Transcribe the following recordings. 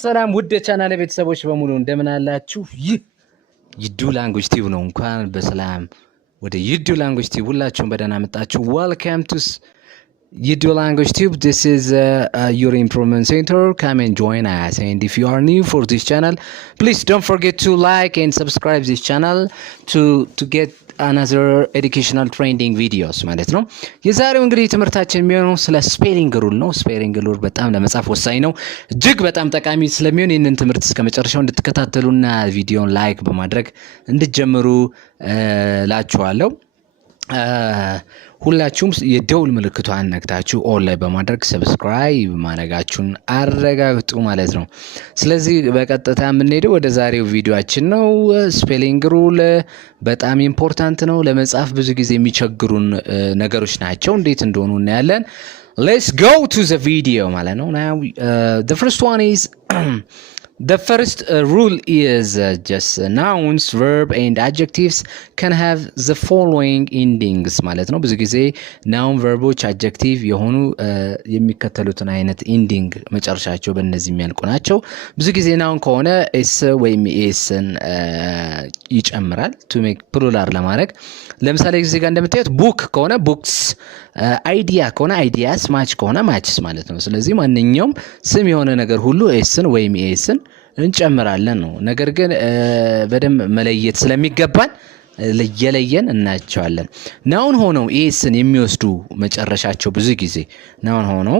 ሰላም ውድ ቻናሌ ቤተሰቦች በሙሉ እንደምን አላችሁ? ይህ ይዱ ላንጉጅ ቲዩብ ነው። እንኳን በሰላም ወደ ይዱ ላንጉጅ ቲዩብ ሁላችሁም በደህና መጣችሁ። Welcome to Yidu language tube. This is your improvement center. Come and join us. And if you are new for this channel, please don't forget to like and subscribe this channel to get another educational training videos ማለት ነው። የዛሬው እንግዲህ ትምህርታችን የሚሆነው ስለ ስፔሊንግ ሩል ነው። ስፔሊንግ ሩል በጣም ለመጻፍ ወሳኝ ነው። እጅግ በጣም ጠቃሚ ስለሚሆን ይህንን ትምህርት እስከመጨረሻው እንድትከታተሉና ቪዲዮን ላይክ በማድረግ እንድትጀምሩ ላችኋለሁ። ሁላችሁም የደውል ምልክቷን ነክታችሁ ኦል ላይ በማድረግ ሰብስክራይብ ማድረጋችሁን አረጋግጡ ማለት ነው። ስለዚህ በቀጥታ የምንሄደው ወደ ዛሬው ቪዲዮአችን ነው። ስፔሊንግ ሩል በጣም ኢምፖርታንት ነው። ለመጻፍ ብዙ ጊዜ የሚቸግሩን ነገሮች ናቸው። እንዴት እንደሆኑ እናያለን። Let's go to the video ማለት ነው። Now the first one is the first rule is just nouns, verb and adjectives can have the following endings ማለት ነው። ብዙ ጊዜ noun, verboች adjective የሆኑ የሚከተሉትን አይነት ending መጨረሻቸው በእነዚህ የሚያልቁ ናቸው። ብዙ ጊዜ noun ከሆነ s ወይም sን ይጨምራል to make plural ለማድረግ። ለምሳሌ እዚህ ጋር እንደምታዩት book ከሆነ books፣ አይዲያ ከሆነ አይዲያስ፣ ማች ከሆነ ማችስ ማለት ነው። ስለዚህ ማንኛውም ስም የሆነ ነገር ሁሉ ኤስን ወይም ኤስን እንጨምራለን ነው። ነገር ግን በደንብ መለየት ስለሚገባን ለየለየን እናያቸዋለን። ናውን ሆነው ኤስን የሚወስዱ መጨረሻቸው ብዙ ጊዜ ናውን ሆነው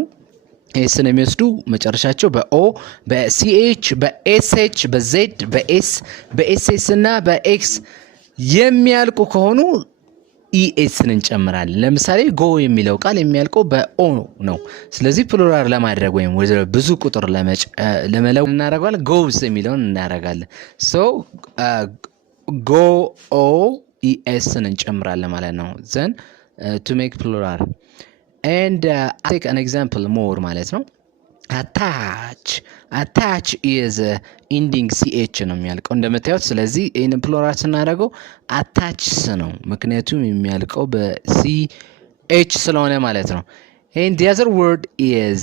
ኤስን የሚወስዱ መጨረሻቸው በኦ፣ በሲኤች፣ በኤስኤች፣ በዜድ፣ በኤስ፣ በኤስኤስ እና በኤክስ የሚያልቁ ከሆኑ ኢኤስን እንጨምራለን። ለምሳሌ ጎ የሚለው ቃል የሚያልቀው በኦ ነው። ስለዚህ ፕሉራል ለማድረግ ወይም ወደ ብዙ ቁጥር ለመለው እናደርጋለን። ጎስ የሚለውን እናደርጋለን። ሶ ጎ ኦ ኢኤስን እንጨምራለን ማለት ነው። ዘን to make plural and take an example more ማለት ነው። attach is ending ch ነው የሚያልቀው እንደምታዩት። ስለዚህ in plural ስናደርገው attachs ነው፣ ምክንያቱም የሚያልቀው በch ስለሆነ ማለት ነው። and the other word is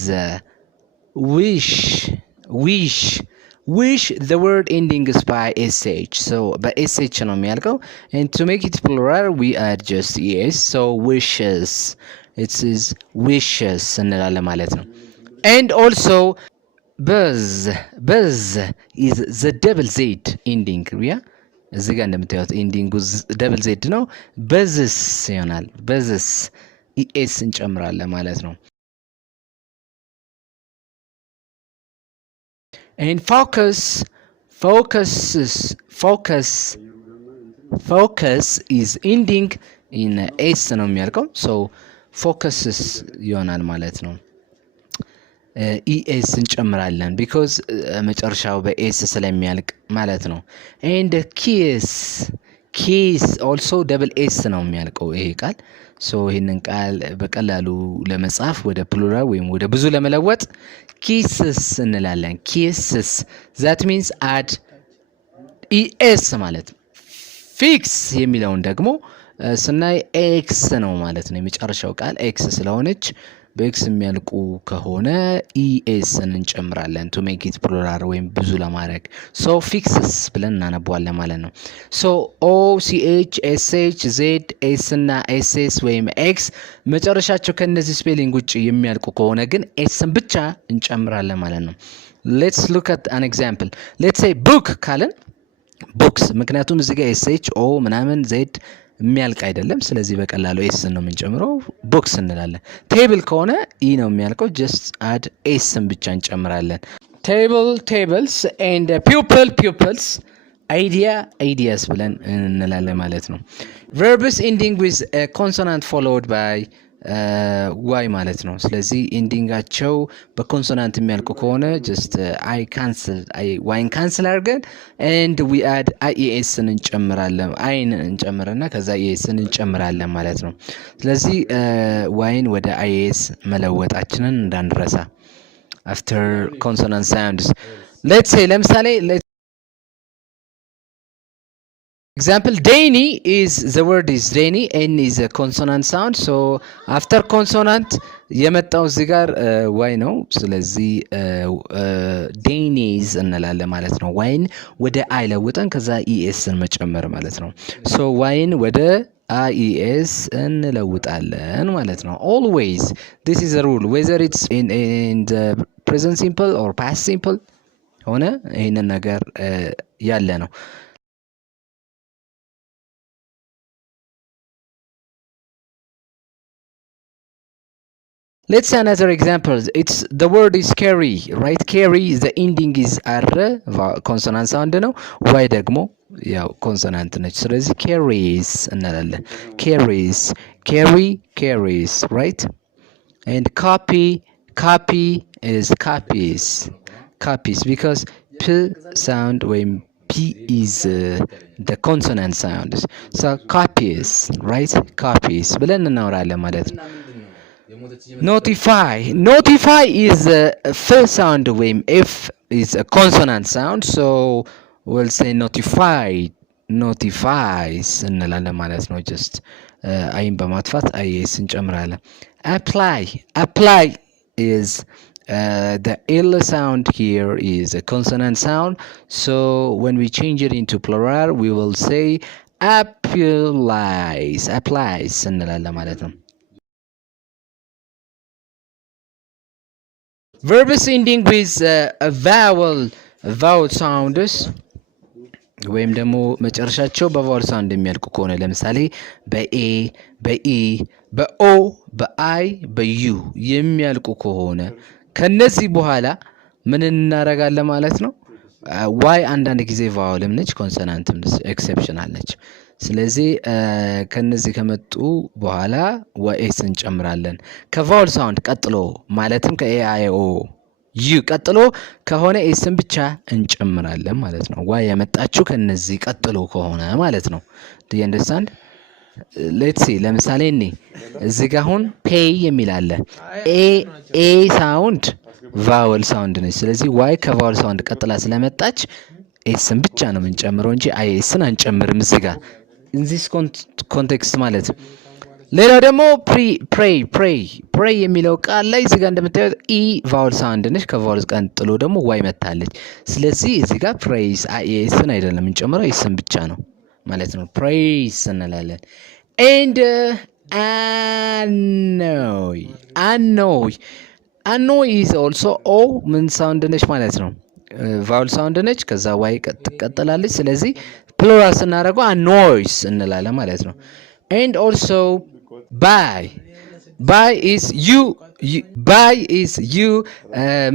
wish the word ending is by sh, so by sh ነው የሚያልቀው. and to make it plural we add just es, so wishes, it is wishes እንላለን ማለት ነው. and also buzz is the double z ending. እዚህ ጋር እንደምታዩት ኤንዲንጉ double z ነው። buzzes ይሆናል። buzzes es እንጨምራለን ማለት ነው። and focus is ending in s ነው የሚያልቀው። so focuses ይሆናል ማለት ነው። ኢኤስ እንጨምራለን because መጨረሻው በኤስ ስለሚያልቅ ማለት ነው። and kiss also double s ነው የሚያልቀው ይሄ ቃል። so ይሄንን ቃል በቀላሉ ለመጻፍ ወደ ፕሉራል ወይም ወደ ብዙ ለመለወጥ kisses እንላለን። kisses that means add es ማለት ነው። fix የሚለውን ደግሞ ስናይ ኤክስ ነው ማለት ነው። የመጨረሻው ቃል ኤክስ ስለሆነች በኤክስ የሚያልቁ ከሆነ ኢኤስን እንጨምራለን to make it plural ወይም ብዙ ለማድረግ። so fixes ብለን እናነባዋለን ማለት ነው። so o ch sh z s እና ss ወይም x መጨረሻቸው ከነዚህ ስፔሊንግ ውጪ የሚያልቁ ከሆነ ግን ኤስን ብቻ እንጨምራለን ማለት ነው። let's look at an example. let's say book ካለን books፣ ምክንያቱም እዚህ ጋር sh o ምናምን z የሚያልቅ አይደለም። ስለዚህ በቀላሉ ኤስ ነው የምንጨምረው፣ ቦክስ እንላለን። ቴብል ከሆነ ኢ ነው የሚያልቀው፣ ጀስት አድ ኤስን ብቻ እንጨምራለን። tables and pupils ideas ብለን እንላለን ማለት ነው። verbs ending with a consonant followed by y ማለት ነው። ስለዚህ ኤንዲንጋቸው በኮንሶናንት የሚያልቁ ከሆነ just I cancel yን ካንስል አድርገን and we add iesን እንጨምራለን። አይን እንጨምርና ከዛ iesን እንጨምራለን ማለት ነው። ስለዚህ yን ወደ ies መለወጣችንን እንዳንረሳ after consonant sounds. let's say ለምሳሌ Example, dainy is, the word is dainy, n is a consonant sound, so after consonant የመጣው እዚህ ጋር ዋይ ነው። ስለዚህ ዴኒዝ እንላለን ማለት ነው። ዋይን ወደ አይ ለውጠን ከዛ ኢኤስን መጨመር ማለት ነው። ሶ ዋይን ወደ አይኤስ እንለውጣለን ማለት ነው። always this is a rule whether it's in the present simple or past simple ሆነ ይሄንን ነገር ያለ ነው። Let's say another example. It's the word is carry, right? Carry, the ending is r, consonant sound ነው። y ደግሞ ያው ኮንሶናንት ነች። ስለዚህ carries እንላለን። carries, carry, carries, right? And copy, copy is copies, copies because p sound when p is the consonant sound. So copies, right? Copies ብለን እናወራለን ማለት ነው። Notify. Notify is a f sound when f is a consonant sound. So we'll say notified, notifies እንላለን ማለት ነው። just አይን በማጥፋት አይስ እንጨምራለን። Apply. Apply is the L sound here is a consonant sound. So when we change it into plural, we will say applies. Applies እንላለን ማለት ነው። Verbs ending with a vowel sounds ወይም ደግሞ መጨረሻቸው በቫውል ሳውንድ የሚያልቁ ከሆነ ለምሳሌ በኤ፣ በኢ፣ በኦ፣ በአይ፣ በዩ የሚያልቁ ከሆነ ከነዚህ በኋላ ምን እናደርጋለን ማለት ነው? ዋይ አንዳንድ ጊዜ ቫውልም ነች፣ ኮንሶናንትም ኤክሴፕሽናል ነች። ስለዚህ ከነዚህ ከመጡ በኋላ ዋኤስ እንጨምራለን። ከቫውል ሳውንድ ቀጥሎ ማለትም ከኤ አይ ኦ ዩ ቀጥሎ ከሆነ ኤስን ብቻ እንጨምራለን ማለት ነው። ዋይ ያመጣችሁ ከነዚህ ቀጥሎ ከሆነ ማለት ነው። ዱ ዩ አንደርስታንድ? ሌትስ ሲ ለምሳሌ እኔ እዚህ ጋር አሁን ፔይ የሚል አለ። ኤ ሳውንድ ቫውል ሳውንድ ነች። ስለዚህ ዋይ ከቫውል ሳውንድ ቀጥላ ስለመጣች ኤስን ብቻ ነው የምንጨምረው እንጂ አይኤስን አንጨምርም እዚህ ጋር in this context ማለት። ሌላው ደግሞ ፕሬይ የሚለው ቃል ላይ እዚህ ጋር እንደምታዩት ኢ ቫውል ሳውንድ ነች። ከቫውል ቀጥሎ ደግሞ ዋይ መታለች። ስለዚህ እዚህ ጋር ፕሬይስ አይኤስን አይደለም የምንጨምረው ኤስን ብቻ ነው ማለት ነው። ፕሬይስ እንላለን። and annoy is also ኦ ምን ሳውንድ ነች ማለት ነው? ቫውል ሳውንድ ነች። ከዛ ዋይ ትቀጥላለች። ስለዚህ ፕሉራል ስናደርገው annoys እንላለን ማለት ነው። and also buy is you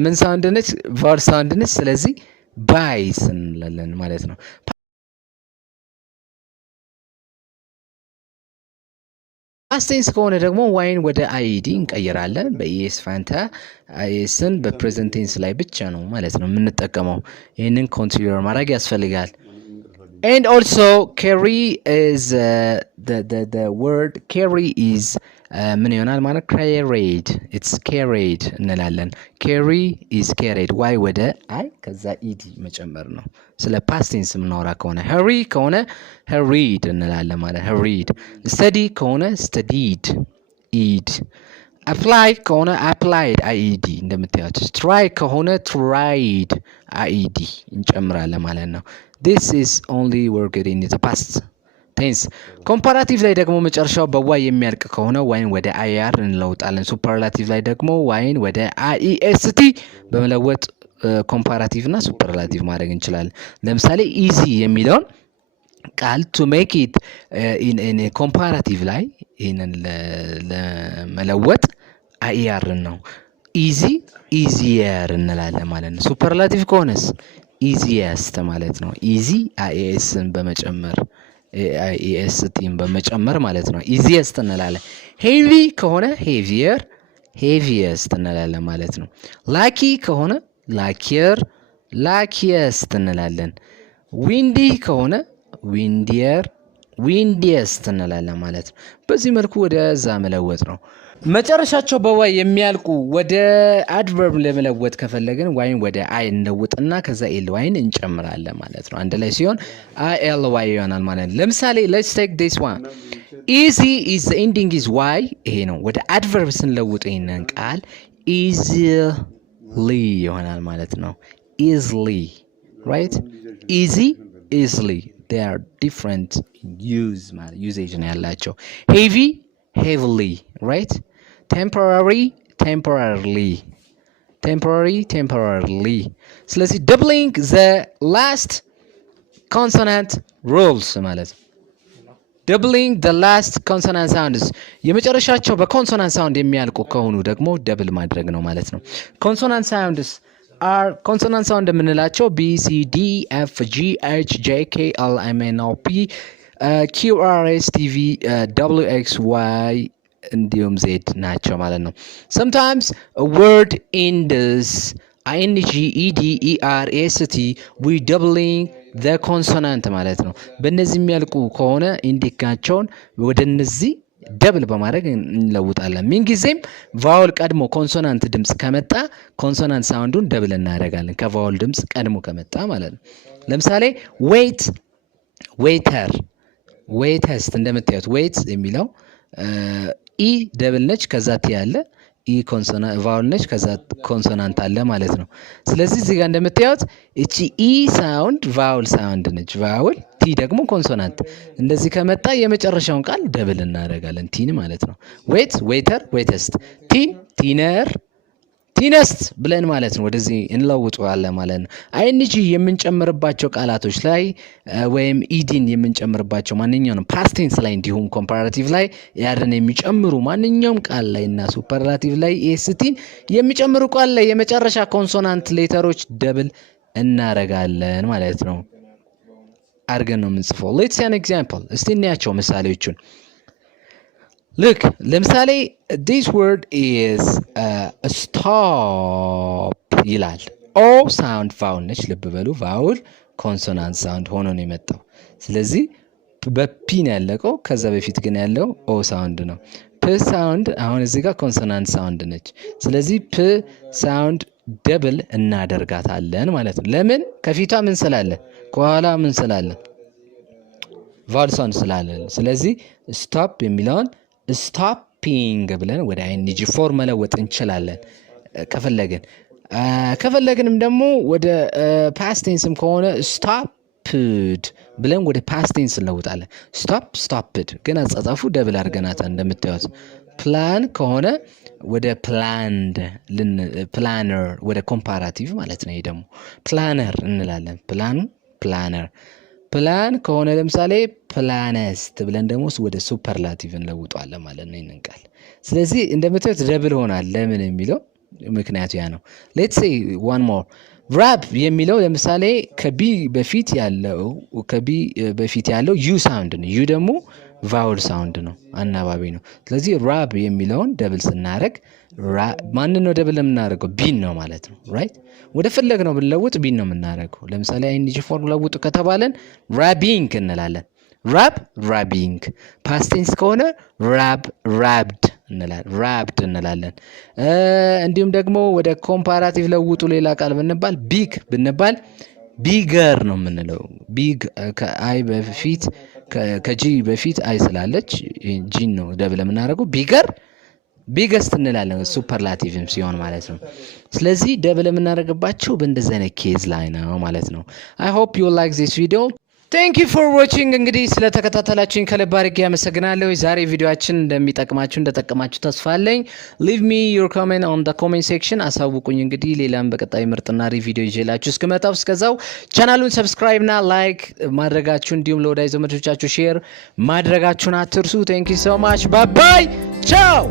ምን ሳውንድ ነች? ቫውል ሳውንድ ነች። ስለዚህ buys እንላለን ማለት ነው። ፓስት ቴንስ ከሆነ ደግሞ ዋይን ወደ አይዲ እንቀይራለን። በኢኤስ ፋንታ አይኤስን በፕሬዘንት ቴንስ ላይ ብቻ ነው ማለት ነው የምንጠቀመው። ይህንን ኮንሲደር ማድረግ ያስፈልጋል። and also carry is the word carry is ምን ይሆናል ማለት carried, it's carried እንላለን። carry is carried ዋይ ወደ አይ ከዛ ኢዲ መጨመር ነው። ስለ ፓስት ቴንስ የምናወራ ከሆነ hurry ከሆነ hurried እንላለን ማለት hurried። study ከሆነ studied ed። apply ከሆነ applied ied እንደምታዩት። try ከሆነ tried ied እንጨምራለን ማለት ነው። this is only worked in the past ቴንስ። ኮምፓራቲቭ ላይ ደግሞ መጨረሻው በዋይ የሚያልቅ ከሆነ ዋይን ወደ አይአር እንለውጣለን። ሱፐርላቲቭ ላይ ደግሞ ዋይን ወደ አይኤስቲ በመለወጥ ኮምፓራቲቭ እና ሱፐርላቲቭ ማድረግ እንችላለን። ለምሳሌ ኢዚ የሚለውን ቃል ቱ ሜክ ኢት ኢን ኮምፓራቲቭ ላይ ይህንን ለመለወጥ አይአር ነው። ኢዚ ኢዚየር እንላለን ማለት ነው። ሱፐርላቲቭ ከሆነስ ኢዚየስት ማለት ነው። ኢዚ አይኤስን በመጨመር ኤኤስቲን በመጨመር ማለት ነው። ኢዚየስት እንላለን። ሄቪ ከሆነ ሄቪየር ሄቪየስት እንላለን ማለት ነው። ላኪ ከሆነ ላኪየር ላኪየስት እንላለን። ዊንዲ ከሆነ ዊንዲየር ዊንዲየስት እንላለን ማለት ነው። በዚህ መልኩ ወደዛ መለወጥ ነው። መጨረሻቸው በዋይ የሚያልቁ ወደ አድቨርብ ለመለወጥ ከፈለግን ዋይን ወደ አይ እንለውጥና ከዛ ኤል ዋይን እንጨምራለን ማለት ነው። አንድ ላይ ሲሆን አይ ኤል ዋይ ይሆናል ማለት ነው። ለምሳሌ let's take this one. easy is the ending is y ይሄ ነው። ወደ አድቨርብ ስንለውጥ ይሄንን ቃል easily ይሆናል ማለት ነው። easily right easily they are different usage ነው ያላቸው። heavily right temporarily ስለዚህ doubling the last consonant rules ማለት ነው። doubling the last consonant sounds የመጨረሻቸው በኮንሶናንት ሳውንድ የሚያልቁ ከሆኑ ደግሞ ደብል ማድረግ ነው ማለት ነው። ኮንሶናንት ሳውንድስ are consonant sound የምንላቸው b c d f g h j k l m n o p q r s t v w x y እንዲሁም ዜድ ናቸው ማለት ነው። sometimes a word ends ing ed er st we doubling the consonant ማለት ነው። በእነዚህ የሚያልቁ ከሆነ ኢንዲካቸውን ወደ እነዚህ ደብል በማድረግ እንለውጣለን። ምን ጊዜም ቫውል ቀድሞ ኮንሶናንት ድምጽ ከመጣ ኮንሶናንት ሳውንዱን ደብል እናደርጋለን ከቫውል ድምጽ ቀድሞ ከመጣ ማለት ነው። ለምሳሌ ዌይት ዌይተስት እንደምታዩት ዌይት የሚለው ኢ ደብል ነች ከዛ ቲ ያለ ኢ ኮንሶናንት ቫውል ነች ከዛ ኮንሶናንት አለ ማለት ነው። ስለዚህ እዚህ ጋር እንደምታዩት እቺ ኢ ሳውንድ ቫውል ሳውንድ ነች ቫውል ቲ ደግሞ ኮንሶናንት እንደዚህ ከመጣ የመጨረሻውን ቃል ደብል እናደርጋለን ቲን ማለት ነው። ዌት ዌተር ዌተስት ቲን ቲነር ቲነስት ብለን ማለት ነው ወደዚህ እንለውጠዋለን ማለት ነው። አይንጂ የምንጨምርባቸው ቃላቶች ላይ ወይም ኢዲን የምንጨምርባቸው ማንኛውም ፓስት ቴንስ ላይ እንዲሁም ኮምፓራቲቭ ላይ ያርን የሚጨምሩ ማንኛውም ቃል ላይ እና ሱፐርላቲቭ ላይ ኤስቲን የሚጨምሩ ቃል ላይ የመጨረሻ ኮንሶናንት ሌተሮች ደብል እናረጋለን ማለት ነው። አድርገን ነው የምንጽፈው። ሌትስ ሲ አን ኤግዛምፕል እስቲ እናያቸው ምሳሌዎቹን። look ለምሳሌ this word is stop ይላል። ኦ ሳውንድ ቫውል ነች ልብ በሉ ቫውል ኮንሶናንት ሳውንድ ሆኖ ነው የመጣው። ስለዚህ በፒ ነው ያለቀው ከዛ በፊት ግን ያለው ኦ ሳውንድ ነው። ፕ ሳውንድ አሁን እዚህ ጋር ኮንሶናንት ሳውንድ ነች። ስለዚህ ፕ ሳውንድ ደብል እናደርጋታለን ማለት ነው። ለምን ከፊቷ ምን ስላለ ከኋላ ምን ስላለ ቫውል ሳውንድ ስላለ። ስለዚህ ስቶፕ የሚለውን ስቶፒንግ ብለን ወደ አይንጂ ፎርም መለወጥ እንችላለን ከፈለግንም ደግሞ ወደ ፓስት ቴንስም ከሆነ ስቶፕድ ብለን ወደ ፓስት ቴንስ እንለውጣለን። ስቶፕድ ግን አጻጻፉ ደብል አድርገናታል እንደምታዩት። ፕላን ከሆነ ወደ ፕላንድ ፕላነር ወደ ኮምፓራቲቭ ማለት ነው። ይሄ ደግሞ ፕላነር እንላለን። ፕላነር ፕላን ከሆነ ለምሳሌ ፕላነስት ብለን ደግሞ ወደ ሱፐርላቲቭ እንለውጣለን ማለት ነው ይሄንን ቃል። ስለዚህ እንደምታዩት ደብል ሆናል። ለምን የሚለው ምክንያቱ ያ ነው። ሌትስ ሴይ ዋን ሞር ራፕ የሚለው ለምሳሌ ከቢ በፊት ያለው ዩ ሳውንድ ነው። ዩ ደግሞ ቫውል ሳውንድ ነው አናባቢ ነው። ስለዚህ ራፕ የሚለውን ደብል ስናደርግ ማንን ነው ደብል የምናደርገው? ቢን ነው ማለት ነው። ራይት ወደ ፈለግ ነው ብንለውጥ ቢን ነው የምናደርገው። ለምሳሌ አይንጂ ፎርም ለውጡ ከተባለን ራቢንግ እንላለን። ራቢንግ ፓስት ቴንስ ከሆነ ራብድ እንላለን። እንዲሁም ደግሞ ወደ ኮምፓራቲቭ ለውጡ ሌላ ቃል ብንባል ቢግ ብንባል ቢገር ነው የምንለው። ቢግ ከአይ በፊት ከጂ በፊት አይ ስላለች ጂን ነው ደብል የምናደርገው። ቢገስት እንላለን ሱፐርላቲቭም ሲሆን ማለት ነው። ስለዚህ ደብል የምናደርግባቸው በእንደዚህ አይነት ኬዝ ላይ ነው ማለት ነው። አይ ሆፕ ዩ ላይክ ዚስ ቪዲዮ። ቴንክ ዩ ፎር ዋቺንግ። እንግዲህ ስለተከታተላችሁኝ ከልብ አድርጌ አመሰግናለሁ። ዛሬ ቪዲዮአችን እንደጠቀማችሁ ተስፋ አለኝ። ሊቭ ሚ ዩር ኮሜንት ኦን ዘ ኮሜንት ሴክሽን አሳውቁኝ። እንግዲህ ሌላም በቀጣይ ምርጥና ቪዲዮ ይዤላችሁ እስክመጣው እስከዛው ቻናሉን ሰብስክራይብ እና ላይክ ማድረጋችሁ እንዲሁም ለወዳጅ ዘመዶቻችሁ ሼር ማድረጋችሁን አትርሱ። ቴንክ ዩ ሶ ማች ባይ ባይ ቻው።